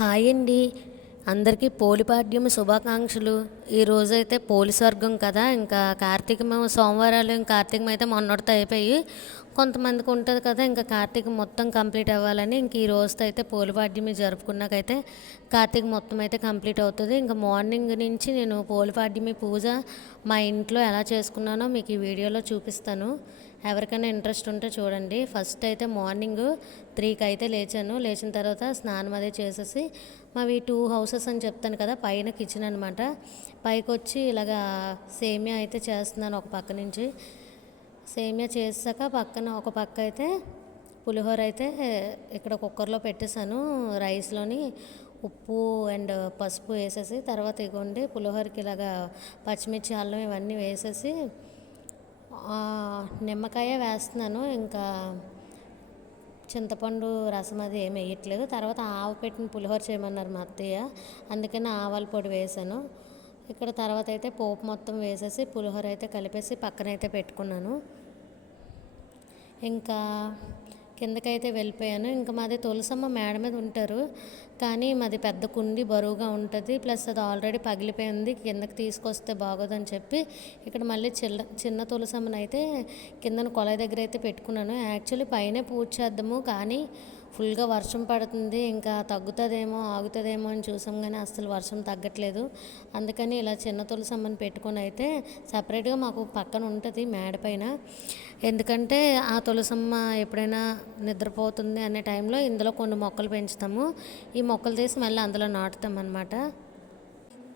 Hi అండి. అందరికీ పోలిపాడ్యం శుభాకాంక్షలు. ఈ రోజైతే పోలి స్వర్గం కదా ఇంకా కార్తీక సోమవారాలు ఇంకా కార్తీకం అయితే మొన్నటితో అయిపోయి కొంతమందికి ఉంటుంది కదా ఇంకా కార్తీక మొత్తం కంప్లీట్ అవ్వాలని ఇంక ఈ రోజుతో అయితే పోలిపాడ్యమి జరుపుకున్నాకైతే కార్తీక మొత్తం అయితే కంప్లీట్ అవుతుంది. ఇంకా మార్నింగ్ నుంచి నేను పోలిపాడ్యమి పూజ మా ఇంట్లో ఎలా చేసుకున్నానో మీకు ఈ వీడియోలో చూపిస్తాను. ఎవరికైనా ఇంట్రెస్ట్ ఉంటే చూడండి. ఫస్ట్ అయితే మార్నింగ్ త్రీకి అయితే లేచాను. లేచిన తర్వాత స్నానం అదే చేసేసి మావి టూ హౌసెస్ అని చెప్తాను కదా పైన కిచెన్ అనమాట పైకి వచ్చి ఇలాగా సేమియా అయితే చేస్తున్నాను ఒక పక్క నుంచి. సేమియా చేసాక పక్కన ఒక పక్క అయితే పులిహోర అయితే ఇక్కడ కుక్కర్లో పెట్టేశాను రైస్లోని ఉప్పు అండ్ పసుపు వేసేసి తర్వాత ఇగోండి పులిహోరకి ఇలాగా పచ్చిమిర్చి అల్లం ఇవన్నీ వేసేసి నిమ్మకాయ వేస్తున్నాను. ఇంకా చింతపండు రసం అది ఏమి వేయట్లేదు. తర్వాత ఆవు పెట్టిన పులిహోర చేయమన్నారు మా అత్తయ్య. అందుకని ఆవాల పొడి వేసాను. ఇక్కడ తర్వాత అయితే పోపు మొత్తం వేసేసి పులిహోర అయితే కలిపేసి పక్కనైతే పెట్టుకున్నాను. ఇంకా కిందకైతే వెళ్ళిపోయాను. ఇంకా మాది తులసమ్మ మేడ మీద ఉంటారు. కానీ మాది పెద్ద కుండి బరువుగా ఉంటుంది. ప్లస్ అది ఆల్రెడీ పగిలిపోయింది. కిందకి తీసుకొస్తే బాగోదని చెప్పి ఇక్కడ మళ్ళీ చిన్న చిన్న తులసమ్మనైతే అయితే కిందన కొలై దగ్గర అయితే పెట్టుకున్నాను. యాక్చువల్లీ పైన పూజ చేద్దాము. కానీ ఫుల్గా వర్షం పడుతుంది ఇంకా తగ్గుతుందేమో ఆగుతుందేమో అని చూసాం కానీ అసలు వర్షం తగ్గట్లేదు. అందుకని ఇలా చిన్న తులసమ్మని పెట్టుకొని అయితే సపరేట్గా మాకు పక్కన ఉంటుంది మేడ పైన. ఎందుకంటే ఆ తులసమ్మ ఎప్పుడైనా నిద్రపోతుంది అనే టైంలో ఇందులో కొన్ని మొక్కలు పెంచుతాము. ఈ మొక్కలు తీసి మళ్ళీ అందులో నాటుతాం అనమాట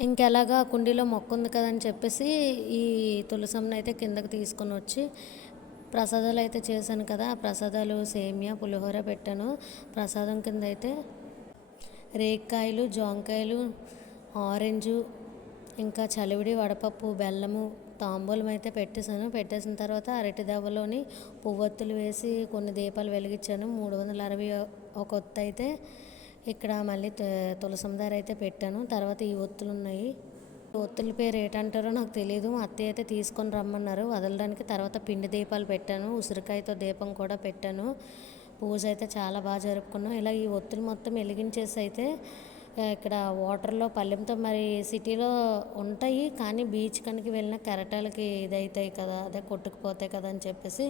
ఇంకెలాగా కుండీలో మొక్క ఉంది కదని చెప్పేసి ఈ తులసమ్మని అయితే కిందకి తీసుకొని వచ్చి ప్రసాదాలు అయితే చేశాను కదా. ఆ ప్రసాదాలు సేమియా పులిహోర పెట్టాను. ప్రసాదం కింద అయితే రేక్కాయలు జాంకాయలు ఆరెంజు ఇంకా చలివిడి వడపప్పు బెల్లము తాంబూలం అయితే పెట్టేశాను. పెట్టేసిన తర్వాత అరటి దవ్వలోని పువ్వొత్తులు వేసి కొన్ని దీపాలు వెలిగించాను. మూడు వందల అరవై ఒక ఒత్తు అయితే ఇక్కడ మళ్ళీ తులసందార అయితే పెట్టాను. తర్వాత ఈ ఒత్తులు ఉన్నాయి ఒత్తుల పేరు ఏంటంటారో నాకు తెలియదు మా అత్తయ్య అయితే తీసుకొని రమ్మన్నారు. వదలడానికి తర్వాత పిండి దీపాలు పెట్టాను. ఉసిరికాయతో దీపం కూడా పెట్టాను. పూజ అయితే చాలా బాగా జరుపుకున్నాం. ఇలా ఈ ఒత్తులు మొత్తం వెలిగించేసి అయితే ఇక్కడ వాటర్లో పల్లెంతో మరి సిటీలో ఉంటాయి. కానీ బీచ్ కనుక వెళ్ళిన కెరటాలకి ఇదవుతాయి కదా అదే కొట్టుకుపోతాయి కదా అని చెప్పేసి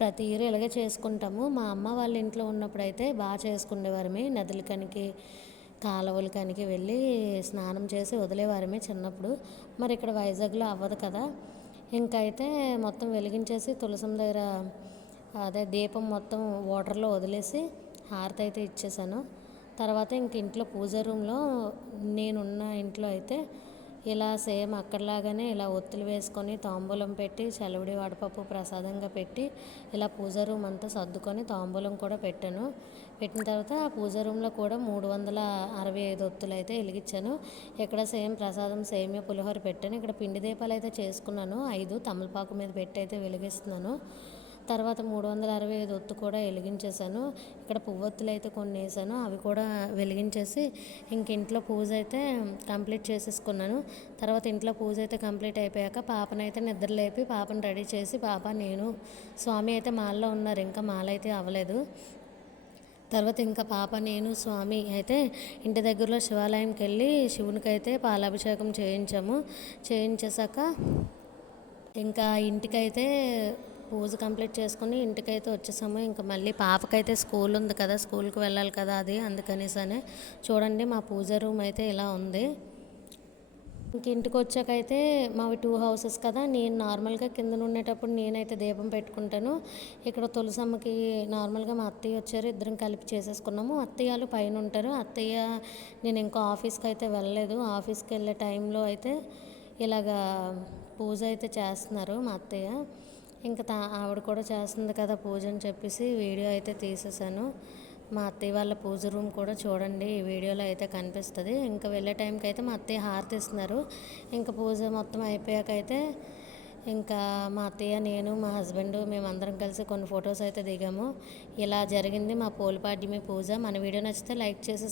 ప్రతి ఇయర్ ఇలాగే చేసుకుంటాము. మా అమ్మ వాళ్ళ ఇంట్లో ఉన్నప్పుడు అయితే బాగా చేసుకునేవారమే నదుల కనికి కాలువల కనికి వెళ్ళి స్నానం చేసి వదిలేవారమే చిన్నప్పుడు. మరి ఇక్కడ వైజాగ్లో అవ్వదు కదా. ఇంకైతే మొత్తం వెలిగించేసి తులసం దగ్గర అదే దీపం మొత్తం వాటర్లో వదిలేసి హారతి అయితే ఇచ్చేసాను. తర్వాత ఇంక ఇంట్లో పూజ రూమ్లో నేనున్న ఇంట్లో అయితే ఇలా సేమ్ అక్కడలాగానే ఇలా ఒత్తులు వేసుకొని తాంబూలం పెట్టి చలవిడి వడపప్పు ప్రసాదంగా పెట్టి ఇలా పూజ రూమ్ అంతా సర్దుకొని తాంబూలం కూడా పెట్టాను. పెట్టిన తర్వాత ఆ పూజ రూమ్లో కూడా మూడు వందల అరవై ఐదు ఒత్తులు అయితే వెలిగించాను. ఇక్కడ సేమ్ ప్రసాదం సేమియా పులిహోర పెట్టాను. ఇక్కడ పిండి దీపాలు అయితే చేసుకున్నాను. ఐదు తమలపాకు మీద పెట్టి అయితే వెలిగిస్తున్నాను. తర్వాత మూడు వందల అరవై ఐదు ఒత్తు కూడా వెలిగించేశాను. ఇక్కడ పువ్వొత్తులు అయితే కొన్ని వేసాను అవి కూడా వెలిగించేసి ఇంక ఇంట్లో పూజ అయితే కంప్లీట్ చేసేసుకున్నాను. తర్వాత ఇంట్లో పూజ అయితే కంప్లీట్ అయిపోయాక పాపనైతే నిద్రలేపి పాపను రెడీ చేసి పాప నేను స్వామి అయితే మాల్లో ఉన్నారు ఇంకా మాల అయితే అవ్వలేదు. తర్వాత ఇంకా పాప నేను స్వామి అయితే ఇంటి దగ్గరలో శివాలయంకి వెళ్ళి శివునికి అయితే పాలాభిషేకం చేయించాము. చేయించేసాక ఇంకా ఇంటికైతే పూజ కంప్లీట్ చేసుకుని ఇంటికైతే వచ్చేసాము. ఇంకా మళ్ళీ పాపకైతే స్కూల్ ఉంది కదా స్కూల్కి వెళ్ళాలి కదా అది అందుకనేసనే చూడండి మా పూజ రూమ్ అయితే ఇలా ఉంది. ఇంక ఇంటికి వచ్చాకైతే మావి టూ హౌసెస్ కదా నేను నార్మల్గా కింద ఉండేటప్పుడు నేనైతే దీపం పెట్టుకుంటాను. ఇక్కడ తులసమ్మకి నార్మల్గా మా అత్తయ్య వచ్చారు ఇద్దరం కలిపి చేసేసుకున్నాము. అత్తయ్యలు పైన ఉంటారు. అత్తయ్య నేను ఇంకో ఆఫీస్కి అయితే వెళ్ళలేదు. ఆఫీస్కి వెళ్ళే టైంలో అయితే ఇలాగా పూజ అయితే చేస్తున్నారు మా అత్తయ్య. ఇంకా తా ఆవిడ కూడా చేస్తుంది కదా పూజ అని చెప్పేసి వీడియో అయితే తీసేసాను. మా అత్తయ్య వాళ్ళ పూజ రూమ్ కూడా చూడండి ఈ వీడియోలో అయితే కనిపిస్తుంది. ఇంకా వెళ్ళే టైంకి అయితే మా అత్తయ్య హారతి ఇస్తున్నారు. ఇంకా పూజ మొత్తం అయిపోయాక అయితే ఇంకా మా అత్తయ్య నేను మా హస్బెండ్ మేమందరం కలిసి కొన్ని ఫొటోస్ అయితే దిగాము. ఇలా జరిగింది మా పోలిపాడ్యమి పూజ. మన వీడియో నచ్చితే లైక్ చేసి